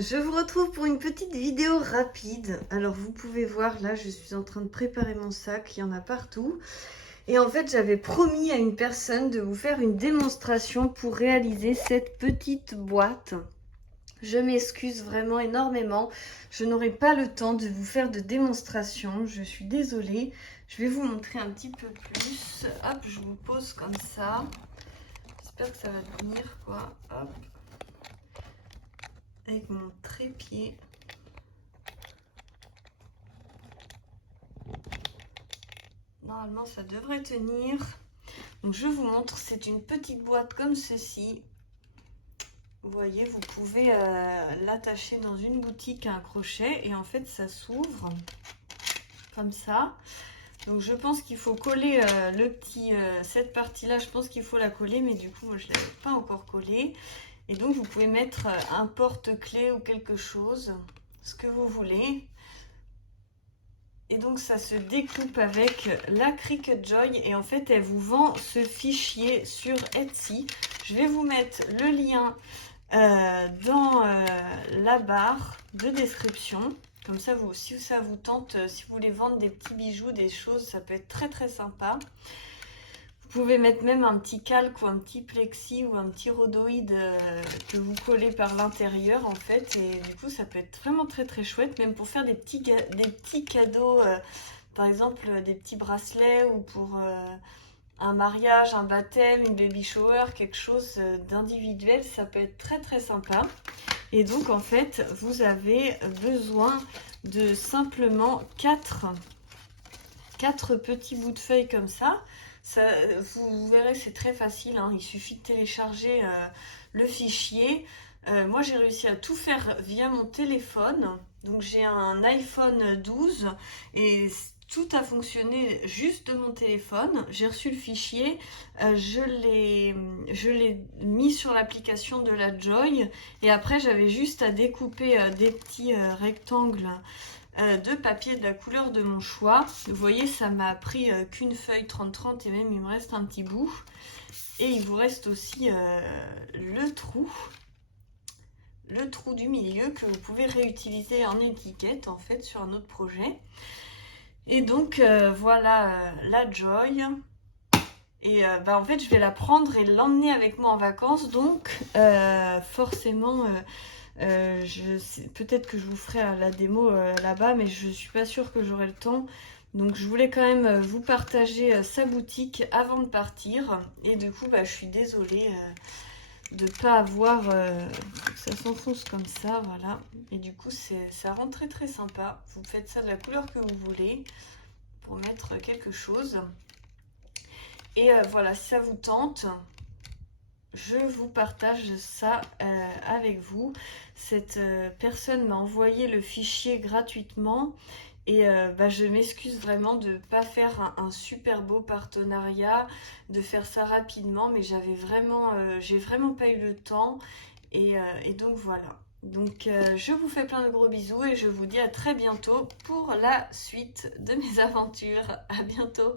je vous retrouve pour une petite vidéo rapide. Alors vous pouvez voir là, je suis en train de préparer mon sac, il y en a partout. Et en fait, j'avais promis à une personne de vous faire une démonstration pour réaliser cette petite boîte. Je m'excuse vraiment énormément, je n'aurai pas le temps de vous faire de démonstration, je suis désolée. Je vais vous montrer un petit peu plus. Hop, je vous pose comme ça. J'espère que ça va tenir quoi. Hop. Avec mon trépied. Normalement, ça devrait tenir. Donc, je vous montre. C'est une petite boîte comme ceci. Vous voyez, vous pouvez l'attacher dans une boutique à un crochet. Et en fait, ça s'ouvre comme ça. Donc, je pense qu'il faut coller cette partie-là. Je pense qu'il faut la coller. Mais du coup, moi, je ne l'avais pas encore collée. Et donc, vous pouvez mettre un porte-clés ou quelque chose. Ce que vous voulez. Et donc ça se découpe avec la Cricut Joy et en fait elle vous vend ce fichier sur Etsy. Je vais vous mettre le lien dans la barre de description. Comme ça, si ça vous tente, si vous voulez vendre des petits bijoux, des choses, ça peut être très très sympa. Vous pouvez mettre même un petit calque ou un petit plexi ou un petit rhodoïde que vous collez par l'intérieur en fait. Et du coup, ça peut être vraiment très très chouette, même pour faire des petits cadeaux, par exemple des petits bracelets ou pour un mariage, un baptême, une baby shower, quelque chose d'individuel. Ça peut être très très sympa. Et donc en fait, vous avez besoin de simplement 4 petits bouts de feuilles comme ça. Vous verrez, c'est très facile, hein. Il suffit de télécharger le fichier. Moi, j'ai réussi à tout faire via mon téléphone. Donc, j'ai un iPhone 12 et tout a fonctionné juste de mon téléphone. J'ai reçu le fichier, je l'ai mis sur l'application de la Joy et après, j'avais juste à découper des petits rectangles de papier de la couleur de mon choix. Vous voyez, ça m'a pris qu'une feuille 30-30 et même il me reste un petit bout. Et il vous reste aussi le trou du milieu que vous pouvez réutiliser en étiquette en fait sur un autre projet. Et donc voilà la Joy. Et en fait, je vais la prendre et l'emmener avec moi en vacances. Donc forcément... peut-être que je vous ferai la démo là-bas, mais je suis pas sûre que j'aurai le temps. Donc je voulais quand même vous partager sa boutique avant de partir. Et du coup, je suis désolée de pas avoir... ça s'enfonce comme ça, voilà. Et du coup, ça rend très très sympa. Vous faites ça de la couleur que vous voulez pour mettre quelque chose. Et voilà, si ça vous tente... je vous partage ça avec vous. Cette personne m'a envoyé le fichier gratuitement et je m'excuse vraiment de ne pas faire un super beau partenariat, de faire ça rapidement, mais j'ai vraiment pas eu le temps et donc voilà. Donc je vous fais plein de gros bisous et je vous dis à très bientôt pour la suite de mes aventures. À bientôt.